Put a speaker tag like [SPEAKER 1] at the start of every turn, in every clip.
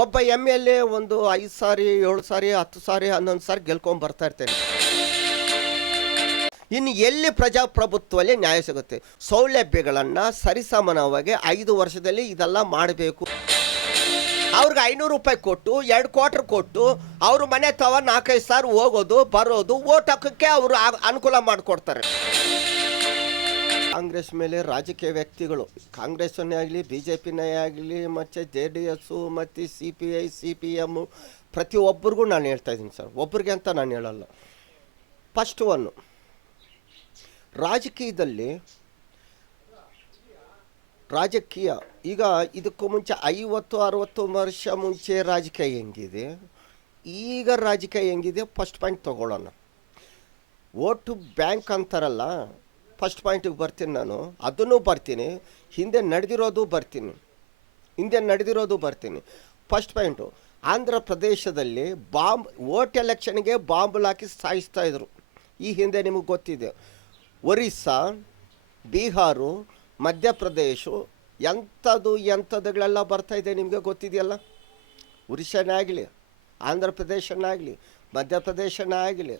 [SPEAKER 1] ಒಬ್ಬ M L A ಒಂದು ಐದು ಸಾರಿ, ಏಳು ಸಾರಿ, ಹತ್ತು ಸಾರಿ, ಹನ್ನೊಂದು ಸಾರಿ ಗೆಲ್ಕೊಂಡು ಬರ್ತಾ ಇರ್ತೇನೆ. ಇನ್ನು ಎಲ್ಲಿ ಪ್ರಜಾಪ್ರಭುತ್ವದಲ್ಲಿ ನ್ಯಾಯ ಸಿಗುತ್ತೆ? ಸೌಲಭ್ಯಗಳನ್ನು ಸರಿಸಮಾನವಾಗಿ ಐದು ವರ್ಷದಲ್ಲಿ ಇದೆಲ್ಲ ಮಾಡಬೇಕು. ಅವ್ರಿಗೆ ಐನೂರು ರೂಪಾಯಿ ಕೊಟ್ಟು, ಎರಡು ಕ್ವಾರ್ಟರ್ ಕೊಟ್ಟು, ಅವ್ರ ಮನೆ ತವ ನಾಲ್ಕೈದು ಸಾವಿರ ಹೋಗೋದು, ಬರೋದು, ಓಟ್ ಹಾಕೋಕ್ಕೆ ಅವರು ಅನುಕೂಲ ಮಾಡಿಕೊಡ್ತಾರೆ. ಕಾಂಗ್ರೆಸ್ ಮೇಲೆ ರಾಜಕೀಯ ವ್ಯಕ್ತಿಗಳು, ಕಾಂಗ್ರೆಸ್ಸನ್ನೇ ಆಗಲಿ ಬಿ ಜೆ ಪಿನೇ ಆಗಲಿ, ಮತ್ತು ಜೆ ಡಿ ಎಸ್ಸು, ಮತ್ತು C P I, C P M ಪ್ರತಿಯೊಬ್ಬರಿಗೂ ನಾನು ಹೇಳ್ತಾ ಇದ್ದೀನಿ ಸರ್. ಒಬ್ರಿಗೆ ಅಂತ ನಾನು ಹೇಳಲ್ಲ. ಫಸ್ಟ್ ಒನ್ನು ರಾಜಕೀಯದಲ್ಲಿ ರಾಜಕೀಯ, ಈಗ ಇದಕ್ಕೂ ಮುಂಚೆ ಐವತ್ತು, ಅರವತ್ತು ವರ್ಷ ಮುಂಚೆ ರಾಜಕೀಯ ಹೆಂಗಿದೆ? ಈಗ ರಾಜಕೀಯ ಹೆಂಗಿದೆ? ಫಸ್ಟ್ ಪಾಯಿಂಟ್ ತೊಗೊಳ್ಳೋಣ. ಓಟು ಬ್ಯಾಂಕ್ ಅಂತಾರಲ್ಲ ಫಸ್ಟ್ ಪಾಯಿಂಟಿಗೆ ಬರ್ತೀನಿ ನಾನು. ಅದನ್ನು ಬರ್ತೀನಿ. ಹಿಂದೆ ನಡೆದಿರೋದು ಬರ್ತೀನಿ. ಹಿಂದೆ ನಡೆದಿರೋದು ಬರ್ತೀನಿ. ಫಸ್ಟ್ ಪಾಯಿಂಟು ಆಂಧ್ರ ಪ್ರದೇಶದಲ್ಲಿ ಬಾಂಬ್ ಓಟ್ ಎಲೆಕ್ಷನ್ಗೆ ಬಾಂಬ್ ಹಾಕಿ ಸಾಯಿಸ್ತಾ ಇದ್ರು. ಈ ಹಿಂದೆ ನಿಮಗೆ ಗೊತ್ತಿದೆ. ಒರಿಸ್ಸಾ, ಬಿಹಾರು, ಮಧ್ಯಪ್ರದೇಶ ಎಂಥದ್ದು ಎಂಥದ್ದುಗಳೆಲ್ಲ ಬರ್ತಾ ಇದೆ ನಿಮಗೆ ಗೊತ್ತಿದೆಯಲ್ಲ? ಒರಿಸ್ಸಾನೇ ಆಗಲಿ, ಆಂಧ್ರ ಪ್ರದೇಶನೇ ಆಗಲಿ, ಮಧ್ಯಪ್ರದೇಶನೇ ಆಗಲಿ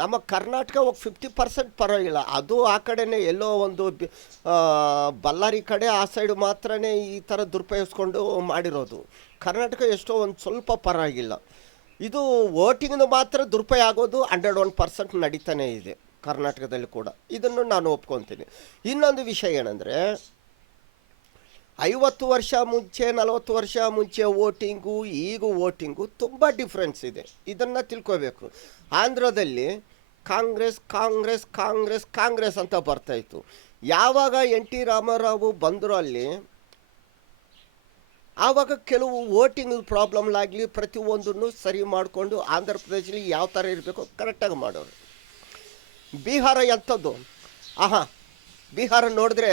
[SPEAKER 1] ನಮ್ಮ ಕರ್ನಾಟಕ ಹೋಗಿ ಫಿಫ್ಟಿ ಪರ್ಸೆಂಟ್ ಪರವಾಗಿಲ್ಲ. ಅದು ಆ ಕಡೆನೇ ಎಲ್ಲೋ ಒಂದು ಬಳ್ಳಾರಿ ಕಡೆ ಆ ಸೈಡ್ ಮಾತ್ರನೇ ಈ ಥರ ದುರುಪಯೋಗಿಸ್ಕೊಂಡು ಮಾಡಿರೋದು. ಕರ್ನಾಟಕ ಎಷ್ಟೋ ಒಂದು ಸ್ವಲ್ಪ ಪರವಾಗಿಲ್ಲ. ಇದು ವೋಟಿಂಗ್ನ ಮಾತ್ರ ದುರುಪಯೋಗ ಆಗೋದು ಹಂಡ್ರೆಡ್ ಒನ್ ಪರ್ಸೆಂಟ್ ನಡೀತಾನೆ ಇದೆ ಕರ್ನಾಟಕದಲ್ಲಿ ಕೂಡ. ಇದನ್ನು ನಾನು ಒಪ್ಕೊತೀನಿ. ಇನ್ನೊಂದು ವಿಷಯ ಏನಂದರೆ ಐವತ್ತು ವರ್ಷ ಮುಂಚೆ, ನಲವತ್ತು ವರ್ಷ ಮುಂಚೆ ವೋಟಿಂಗು, ಈಗ ವೋಟಿಂಗು ತುಂಬ ಡಿಫ್ರೆನ್ಸ್ ಇದೆ. ಇದನ್ನು ತಿಳ್ಕೋಬೇಕು. ಆಂಧ್ರದಲ್ಲಿ ಕಾಂಗ್ರೆಸ್ ಕಾಂಗ್ರೆಸ್ ಕಾಂಗ್ರೆಸ್ ಕಾಂಗ್ರೆಸ್ ಅಂತ ಬರ್ತಾಯಿತ್ತು ಯಾವಾಗ ಎನ್ ಟಿ ರಾಮರಾವು ಬಂದರು ಅಲ್ಲಿ, ಆವಾಗ ಕೆಲವು ವೋಟಿಂಗ್ ಪ್ರಾಬ್ಲಮ್ಲಾಗಲಿ ಪ್ರತಿಯೊಂದನ್ನು ಸರಿ ಮಾಡಿಕೊಂಡು ಆಂಧ್ರ ಪ್ರದೇಶದಲ್ಲಿ ಯಾವ ಥರ ಇರಬೇಕು ಕರೆಕ್ಟಾಗಿ ಮಾಡೋರು. ಬಿಹಾರ ಎಂಥದ್ದು? ಆಹಾ, ಬಿಹಾರ ನೋಡಿದ್ರೆ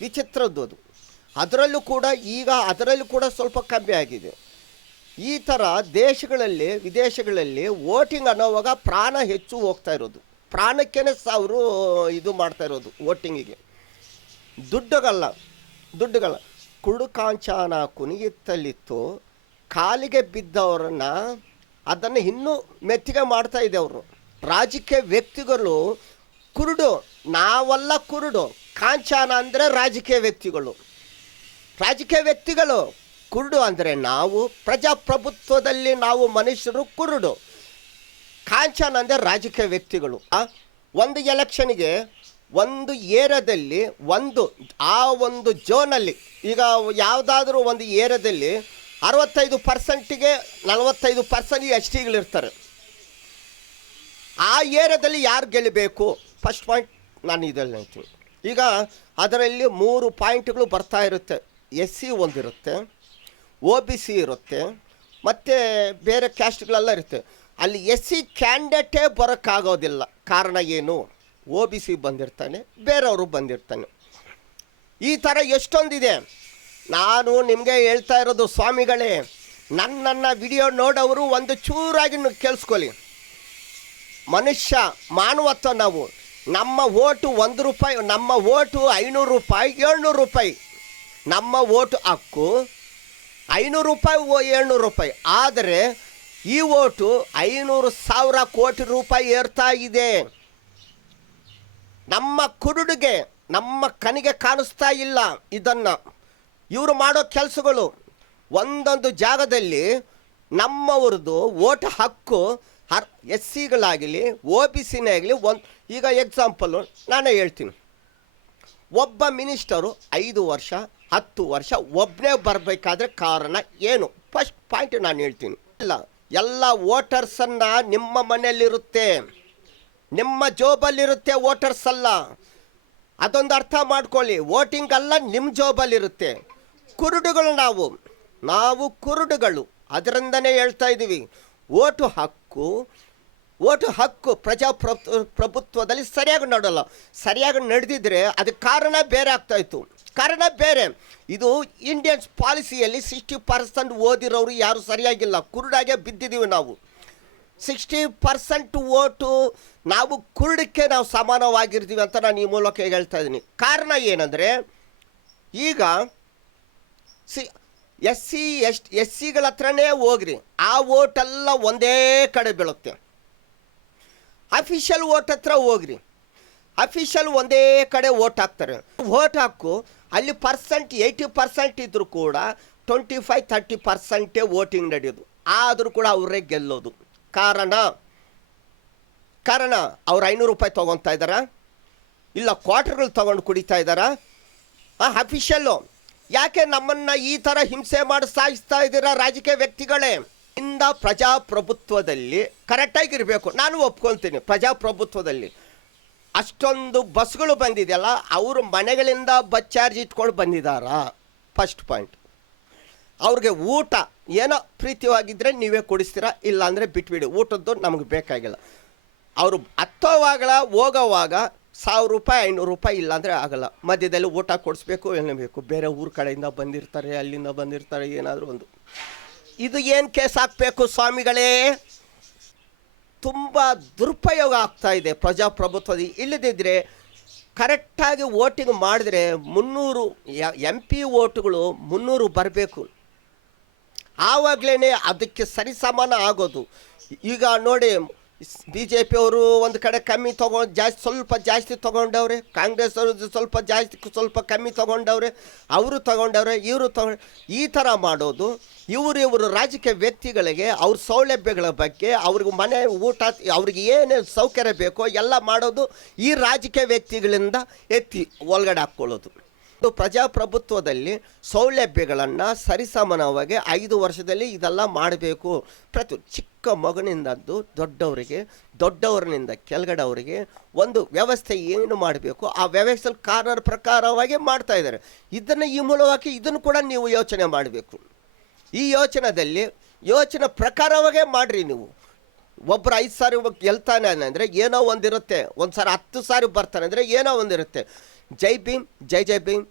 [SPEAKER 1] ವಿಚಿತ್ರದ್ದು ಅದು. ಅದರಲ್ಲೂ ಕೂಡ ಈಗ ಅದರಲ್ಲೂ ಕೂಡ ಸ್ವಲ್ಪ ಕಮ್ಮಿ ಆಗಿದೆ. ಈ ಥರ ದೇಶಗಳಲ್ಲಿ, ವಿದೇಶಗಳಲ್ಲಿ ವೋಟಿಂಗ್ ಅನ್ನೋವಾಗ ಪ್ರಾಣ ಹೆಚ್ಚು ಹೋಗ್ತಾ ಇರೋದು. ಪ್ರಾಣಕ್ಕೇ ಅವರು ಇದು ಮಾಡ್ತಾ ಇರೋದು ವೋಟಿಂಗಿಗೆ. ದುಡ್ಡುಗಲ್ಲ ದುಡ್ಡುಗಲ್ಲ. ಕುರುಡು ಕಾಂಚಾನ ಕುಣಿಯುತ್ತಲಿತ್ತು ಕಾಲಿಗೆ ಬಿದ್ದವರನ್ನ ಅದನ್ನು ಇನ್ನೂ ಮೆತ್ತಿಗೆ ಮಾಡ್ತಾ ಇದೆ ಅವರು. ರಾಜಕೀಯ ವ್ಯಕ್ತಿಗಳು ಕುರುಡು, ನಾವಲ್ಲ ಕುರುಡು. ಕಾಂಚಾನ ಅಂದರೆ ರಾಜಕೀಯ ವ್ಯಕ್ತಿಗಳು. ರಾಜಕೀಯ ವ್ಯಕ್ತಿಗಳು ಕುರುಡು ಅಂದರೆ ನಾವು ಪ್ರಜಾಪ್ರಭುತ್ವದಲ್ಲಿ ನಾವು ಮನುಷ್ಯರು ಕುರುಡು. ಕಾಂಚನ್ ಅಂದರೆ ರಾಜಕೀಯ ವ್ಯಕ್ತಿಗಳು. ಒಂದು ಎಲೆಕ್ಷನ್ಗೆ ಒಂದು ಏರದಲ್ಲಿ ಒಂದು, ಆ ಒಂದು ಜೋನಲ್ಲಿ, ಈಗ ಯಾವುದಾದ್ರೂ ಒಂದು ಏರಿಯಾದಲ್ಲಿ ಅರವತ್ತೈದು ಪರ್ಸೆಂಟಿಗೆ ನಲವತ್ತೈದು ಪರ್ಸೆಂಟ್ ಎಸ್ ಟಿಗಳಿರ್ತಾರೆ ಆ ಏರದಲ್ಲಿ ಯಾರು ಗೆಲ್ಲಬೇಕು? ಫಸ್ಟ್ ಪಾಯಿಂಟ್ ನಾನು ಇದರಲ್ಲಿ ಹೇಳ್ತೀನಿ. ಈಗ ಅದರಲ್ಲಿ ಮೂರು ಪಾಯಿಂಟ್ಗಳು ಬರ್ತಾ ಇರುತ್ತೆ. ಎಸ್ ಸಿ ಒಂದಿರುತ್ತೆ ಒ ಬಿ ಸಿ ಇರುತ್ತೆ, ಮತ್ತು ಬೇರೆ ಕ್ಯಾಸ್ಟ್ಗಳೆಲ್ಲ ಇರುತ್ತೆ. ಅಲ್ಲಿ ಎಸ್ ಸಿ ಕ್ಯಾಂಡಿಡೇಟೇ ಬರೋಕ್ಕಾಗೋದಿಲ್ಲ. ಕಾರಣ ಏನು? ಒ ಬಿ ಸಿ ಬಂದಿರ್ತಾನೆ, ಬೇರೆಯವರು ಬಂದಿರ್ತಾನೆ. ಈ ಥರ ಎಷ್ಟೊಂದಿದೆ. ನಾನು ನಿಮಗೆ ಹೇಳ್ತಾ ಇರೋದು ಸ್ವಾಮಿಗಳೇ, ನನ್ನನ್ನು ವಿಡಿಯೋ ನೋಡೋವರು ಒಂದು ಚೂರಾಗಿ ಕೇಳಿಸ್ಕೊಳ್ಳಿ. ಮನುಷ್ಯ, ಮಾನವತ್ವ ನಾವು. ನಮ್ಮ ಓಟು ಒಂದು ರೂಪಾಯಿ, ನಮ್ಮ ಓಟು ಐನೂರು ರೂಪಾಯಿ, ಏಳ್ನೂರು ರೂಪಾಯಿ. ನಮ್ಮ ಓಟು ಹಕ್ಕು ಐನೂರು ರೂಪಾಯಿ ಏಳ್ನೂರು ರೂಪಾಯಿ. ಆದರೆ ಈ ಓಟು ಐನೂರು ಸಾವಿರ ಕೋಟಿ ರೂಪಾಯಿ ಏರ್ತಾ ಇದೆ. ನಮ್ಮ ಕುರುಡುಗೆ, ನಮ್ಮ ಕನಿಗೆ ಕಾಣಿಸ್ತಾ ಇಲ್ಲ ಇದನ್ನು. ಇವರು ಮಾಡೋ ಕೆಲಸಗಳು ಒಂದೊಂದು ಜಾಗದಲ್ಲಿ ನಮ್ಮವ್ರದ್ದು ಓಟ್ ಹಕ್ಕು ಹರ್ ಎಸ್ ಸಿಗಳಾಗಲಿ ಒ ಬಿ ಸಿನೇ ಆಗಲಿ ಒಂದು ಈಗ ಎಕ್ಸಾಂಪಲ್ಲು ನಾನೇ ಹೇಳ್ತೀನಿ. ಒಬ್ಬ ಮಿನಿಸ್ಟರು ಐದು ವರ್ಷ ಹತ್ತು ವರ್ಷ ಒಬ್ಬನೇ ಬರಬೇಕಾದ್ರೆ ಕಾರಣ ಏನು? ಫಸ್ಟ್ ಪಾಯಿಂಟ್ ನಾನು ಹೇಳ್ತೀನಿ. ಇಲ್ಲ, ಎಲ್ಲ ವೋಟರ್ಸನ್ನು ನಿಮ್ಮ ಮನೆಯಲ್ಲಿರುತ್ತೆ. ನಿಮ್ಮ ಜೋಬಲ್ಲಿರುತ್ತೆ ವೋಟರ್ಸ್ ಅಲ್ಲ. ಅದೊಂದು ಅರ್ಥ ಮಾಡ್ಕೊಳ್ಳಿ. ವೋಟಿಂಗ್ ಅಲ್ಲ ನಿಮ್ಮ ಜೋಬಲ್ಲಿರುತ್ತೆ. ಕುರುಡುಗಳು ನಾವು. ನಾವು ಕುರುಡುಗಳು. ಅದರಿಂದನೇ ಹೇಳ್ತಾ ಇದ್ದೀವಿ ಓಟು ಹಕ್ಕು ಓಟು ಹಕ್ಕು ಪ್ರಜಾಪ್ರಭು, ಪ್ರಭುತ್ವದಲ್ಲಿ ಸರಿಯಾಗಿ ನೋಡಲ್ಲ ಸರಿಯಾಗಿ ನಡೆದಿದ್ರೆ ಅದಕ್ಕೆ ಕಾರಣ ಬೇರೆ ಆಗ್ತಾಯಿತ್ತು ಕಾರಣ ಬೇರೆ. ಇದು ಇಂಡಿಯನ್ಸ್ ಪಾಲಿಸಿಯಲ್ಲಿ ಸಿಕ್ಸ್ಟಿ ಪರ್ಸೆಂಟ್ ಓದಿರೋರು ಯಾರು ಸರಿಯಾಗಿಲ್ಲ. ಕುರುಡಾಗೆ ಬಿದ್ದಿದ್ದೀವಿ ನಾವು. ಸಿಕ್ಸ್ಟಿ ಪರ್ಸೆಂಟ್ ಓಟು ನಾವು ಕುರುಡಕ್ಕೆ ನಾವು ಸಮಾನವಾಗಿರ್ತೀವಿ ಅಂತ ನಾನು ಈ ಮೂಲಕ ಹೇಳ್ತಾ ಇದ್ದೀನಿ. ಕಾರಣ ಏನಂದರೆ, ಈಗ C S C S S ಸಿಗಳ ಹತ್ರನೇ ಹೋಗ್ರಿ. ಆ ಓಟೆಲ್ಲ ಒಂದೇ ಕಡೆ ಬೀಳುತ್ತೆ. ಅಫಿಷಿಯಲ್ ಓಟ್ ಹತ್ರ ಹೋಗ್ರಿ. ಅಫಿಷಿಯಲ್ ಒಂದೇ ಕಡೆ ಓಟ್ ಹಾಕ್ತಾರೆ. ಓಟ್ ಹಾಕು, ಅಲ್ಲಿ ಪರ್ಸೆಂಟ್ ಏಯ್ಟಿ ಪರ್ಸೆಂಟ್ ಇದ್ದರೂ ಕೂಡ ಟ್ವೆಂಟಿ ಫೈವ್ ತರ್ಟಿ ಪರ್ಸೆಂಟೇ ವೋಟಿಂಗ್ ನಡೆಯೋದು. ಆದರೂ ಕೂಡ ಅವರೇ ಗೆಲ್ಲೋದು. ಕಾರಣ? ಕಾರಣ, ಅವ್ರು ಐನೂರು ರೂಪಾಯಿ ತೊಗೊತಾ ಇದ್ದಾರಾ? ಇಲ್ಲ ಕ್ವಾರ್ಟರ್ಗಳು ತೊಗೊಂಡು ಕುಡಿತಾ ಇದ್ದಾರಾ? ಹಾಂ ಅಫಿಷಿಯಲ್ಲು ಯಾಕೆ ನಮ್ಮನ್ನು ಈ ಥರ ಹಿಂಸೆ ಮಾಡಿ ಸಾಯಿಸ್ತಾ ಇದ್ದೀರಾ ರಾಜಕೀಯ ವ್ಯಕ್ತಿಗಳೇ? ಇಂದ ಪ್ರಜಾಪ್ರಭುತ್ವದಲ್ಲಿ ಕರೆಕ್ಟಾಗಿ ಇರಬೇಕು ನಾನು ಒಪ್ಕೊಳ್ತೀನಿ ಪ್ರಜಾಪ್ರಭುತ್ವದಲ್ಲಿ. ಅಷ್ಟೊಂದು ಬಸ್ಗಳು ಬಂದಿದೆಯಲ್ಲ, ಅವರು ಮನೆಗಳಿಂದ ಬಸ್ ಚಾರ್ಜ್ ಇಟ್ಕೊಂಡು ಬಂದಿದ್ದಾರಾ ಫಸ್ಟ್ ಪಾಯಿಂಟ್ ಅವ್ರಿಗೆ ಊಟ ಏನೋ ಪ್ರೀತಿವಾಗಿದ್ದರೆ ನೀವೇ ಕೊಡಿಸ್ತೀರಾ, ಇಲ್ಲಾಂದರೆ ಬಿಟ್ಬಿಡಿ. ಊಟದ್ದು ನಮಗೆ ಬೇಕಾಗಿಲ್ಲ. ಅವರು ಹತ್ತೋವಾಗಲ ಹೋಗೋವಾಗ ಸಾವಿರ ರೂಪಾಯಿ, ಐನೂರು ರೂಪಾಯಿ ಇಲ್ಲಾಂದರೆ ಆಗಲ್ಲ. ಮಧ್ಯದಲ್ಲಿ ಊಟ ಕೊಡಿಸ್ಬೇಕು, ಏನೇ ಬೇಕು. ಬೇರೆ ಊರ ಕಡೆಯಿಂದ ಬಂದಿರ್ತಾರೆ, ಅಲ್ಲಿಂದ ಬಂದಿರ್ತಾರೆ, ಏನಾದರೂ ಒಂದು. ಇದು ಏನು ಕೇಸ್ ಹಾಕಬೇಕು ಸ್ವಾಮಿಗಳೇ? ತುಂಬ ದುರುಪಯೋಗ ಆಗ್ತಾ ಇದೆ ಪ್ರಜಾಪ್ರಭುತ್ವದ ಇಲ್ಲದಿದ್ದರೆ ಕರೆಕ್ಟಾಗಿ ವೋಟಿಂಗ್ ಮಾಡಿದ್ರೆ ಮುನ್ನೂರು ಎಂ ಪಿ ಓಟುಗಳು ಮುನ್ನೂರು ಬರಬೇಕು. ಆವಾಗಲೇ ಅದಕ್ಕೆ ಸರಿಸಮಾನ ಆಗೋದು. ಈಗ ನೋಡಿ ಬಿ ಜೆ ಪಿಯವರು ಒಂದು ಕಡೆ ಕಮ್ಮಿ ತೊಗೊಂಡು ಜಾಸ್ತಿ, ಸ್ವಲ್ಪ ಜಾಸ್ತಿ ತೊಗೊಂಡವ್ರೆ. ಕಾಂಗ್ರೆಸ್ ಅವರು ಸ್ವಲ್ಪ ಜಾಸ್ತಿ, ಸ್ವಲ್ಪ ಕಮ್ಮಿ ತೊಗೊಂಡವ್ರೆ. ಅವರು ತೊಗೊಂಡವ್ರೆ, ಇವರು ತಗೊಂಡು, ಈ ಥರ ಮಾಡೋದು. ಇವರು ಇವರು ರಾಜಕೀಯ ವ್ಯಕ್ತಿಗಳಿಗೆ ಅವ್ರ ಸೌಲಭ್ಯಗಳ ಬಗ್ಗೆ, ಅವ್ರಿಗೆ ಮನೆ, ಊಟ, ಅವ್ರಿಗೆ ಏನೇನು ಸೌಕರ್ಯ ಬೇಕೋ ಎಲ್ಲ ಮಾಡೋದು ಈ ರಾಜಕೀಯ ವ್ಯಕ್ತಿಗಳಿಂದ ಎತ್ತಿ ಒಳಗಡೆ ಹಾಕ್ಕೊಳ್ಳೋದು. ಪ್ರಜಾಪ್ರಭುತ್ವದಲ್ಲಿ ಸೌಲಭ್ಯಗಳನ್ನು ಸರಿಸಮಾನವಾಗಿ ಐದು ವರ್ಷದಲ್ಲಿ ಇದೆಲ್ಲ ಮಾಡಬೇಕು. ಪ್ರತಿ ಚಿಕ್ಕ ಮಗನಿಂದದ್ದು ದೊಡ್ಡವರಿಗೆ, ದೊಡ್ಡವರಿನಿಂದ ಕೆಳಗಡೆವರಿಗೆ ಒಂದು ವ್ಯವಸ್ಥೆ ಏನು ಮಾಡಬೇಕು, ಆ ವ್ಯವಸ್ಥೆಯಲ್ಲಿ ಕಾನೂನು ಪ್ರಕಾರವಾಗಿ ಮಾಡ್ತಾ ಇದ್ದಾರೆ. ಇದನ್ನು ಈ ಮೂಲವಾಗಿ ಇದನ್ನು ಕೂಡ ನೀವು ಯೋಚನೆ ಮಾಡಬೇಕು. ಈ ಯೋಚನೆಯಲ್ಲಿ, ಯೋಚನೆ ಪ್ರಕಾರವಾಗೇ ಮಾಡಿರಿ ನೀವು. ಒಬ್ಬರು ಐದು ಸಾರಿ ಗೆಲ್ತಾನೆ ಅಂದರೆ ಏನೋ ಒಂದಿರುತ್ತೆ ಒಂದು ಸಾರಿ ಹತ್ತು ಸಾರಿ ಬರ್ತಾನೆ ಅಂದರೆ ಏನೋ ಒಂದಿರುತ್ತೆ. ಜೈ ಭೀಮ್ ಜೈ ಜೈ ಭೀಮ್